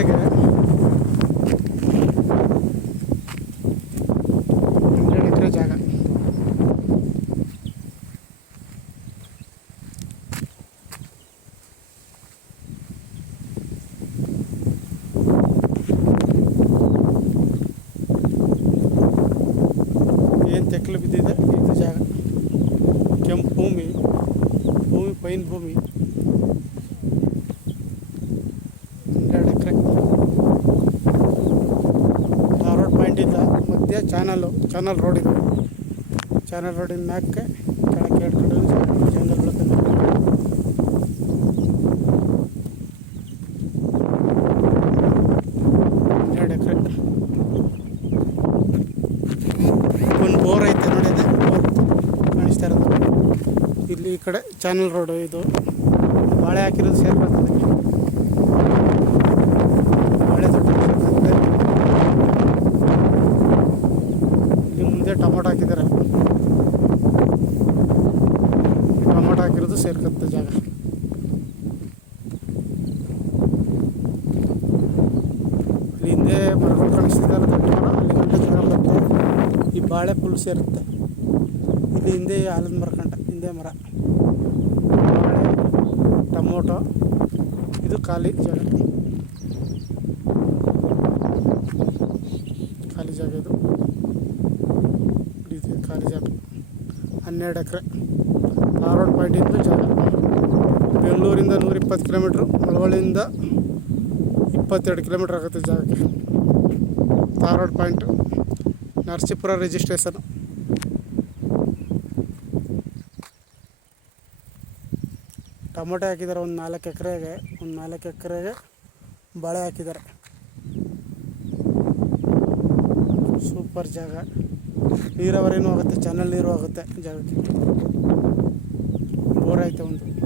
ಎಕರೆಗೆ ಹನ್ನೆರಡು ಎಕರೆ ಜಾಗ ಏನು ತೆಕ್ಕಲು ಬಿದ್ದಿದೆ ಇದು ಜಾಗ ಕೆಂಪು ಭೂಮಿ ಭೂಮಿ ಪೈನ್ ಭೂಮಿ ಹನ್ನೆರಡು ಎಕರೆ ಪಾಯಿಂಟಿಂದ ಮಧ್ಯ ಚಾನಲ್ಲು ಚಾನಲ್ ರೋಡ್ ಇದೆ. ಚಾನಲ್ ರೋಡಿನ ಮ್ಯಾಕೆ ಕೆಳಕ್ಕೆ ಎಡ್ಕೊಂಡು ಕಡೆ ಜಂಗಲ್ ಒಂದು ಬೋರ್ ಐತೆ ನೋಡಿ ಅದೇ, ಬೋರ್ ಕಾಣಿಸ್ತಾ ಇರೋದು. ಇಲ್ಲಿ ಈ ಕಡೆ ಚಾನಲ್ ರೋಡು ಇದು. ಬಾಳೆ ಹಾಕಿರೋದು ಸೇರ್ಕೊಳ್ತದೆ ಬಾಳೆ ತೋಟ ಸೇರ್ಕೊಳ್ತದೆ ಇಲ್ಲಿ ಮುಂದೆ ಟೊಮೊಟೊ ಹಾಕಿದ್ದಾರೆ ಟೊಮೊಟೊ ಸೇರ್ಕತ್ತ ಜಾಗ. ಇಲ್ಲಿ ಹಿಂದೆ ಮರಗಳು ಕಾಣಿಸ್ತಿದ್ದಾರೆ ದೊಡ್ಡ ಅಲ್ಲಿ ಈ ಬಾಳೆ ಫುಲ್ ಸೇರುತ್ತೆ. ಇಲ್ಲಿ ಹಿಂದೆ ಆಲದ ಮರ ಕಂಡ, ಹಿಂದೆ ಮರ. ಬಾಳೆ ಟಮೋಟೊ, ಇದು ಖಾಲಿ ಜಾಗ. ಖಾಲಿ ಜಾಗ ಇದು. ಖಾಲಿ ಜಾಗ. ಹನ್ನೆರಡು ಎಕರೆ. ಧಾರವಾಡ ಪಾಯಿಂಟಿಂದ ಜಾಗ. ಬೆಂಗಳೂರಿಂದ ನೂರಿಪ್ಪತ್ತು ಕಿಲೋಮೀಟ್ರು, ಮಳವಳ್ಳಿಯಿಂದ ಇಪ್ಪತ್ತೆರಡು ಕಿಲೋಮೀಟ್ರ್ ಆಗುತ್ತೆ ಜಾಗಕ್ಕೆ. Dharwad point, Narasipura registration tomato ಹಾಕಿದ್ದಾರೆ, ಒಂದು ನಾಲ್ಕು ಎಕರೆಗೆ, ಒಂದು ನಾಲ್ಕು ಎಕರೆಗೆ ಬಾಳೆ ಹಾಕಿದ್ದಾರೆ. ಸೂಪರ್ ಜಾಗ. ನೀರಾವರಿನೂ ಆಗುತ್ತೆ ಚಾನಲ್ ನೀರು ಆಗುತ್ತೆ ಜಾಗಕ್ಕೆ. ಬೋರ್ ಐತೆ ಒಂದು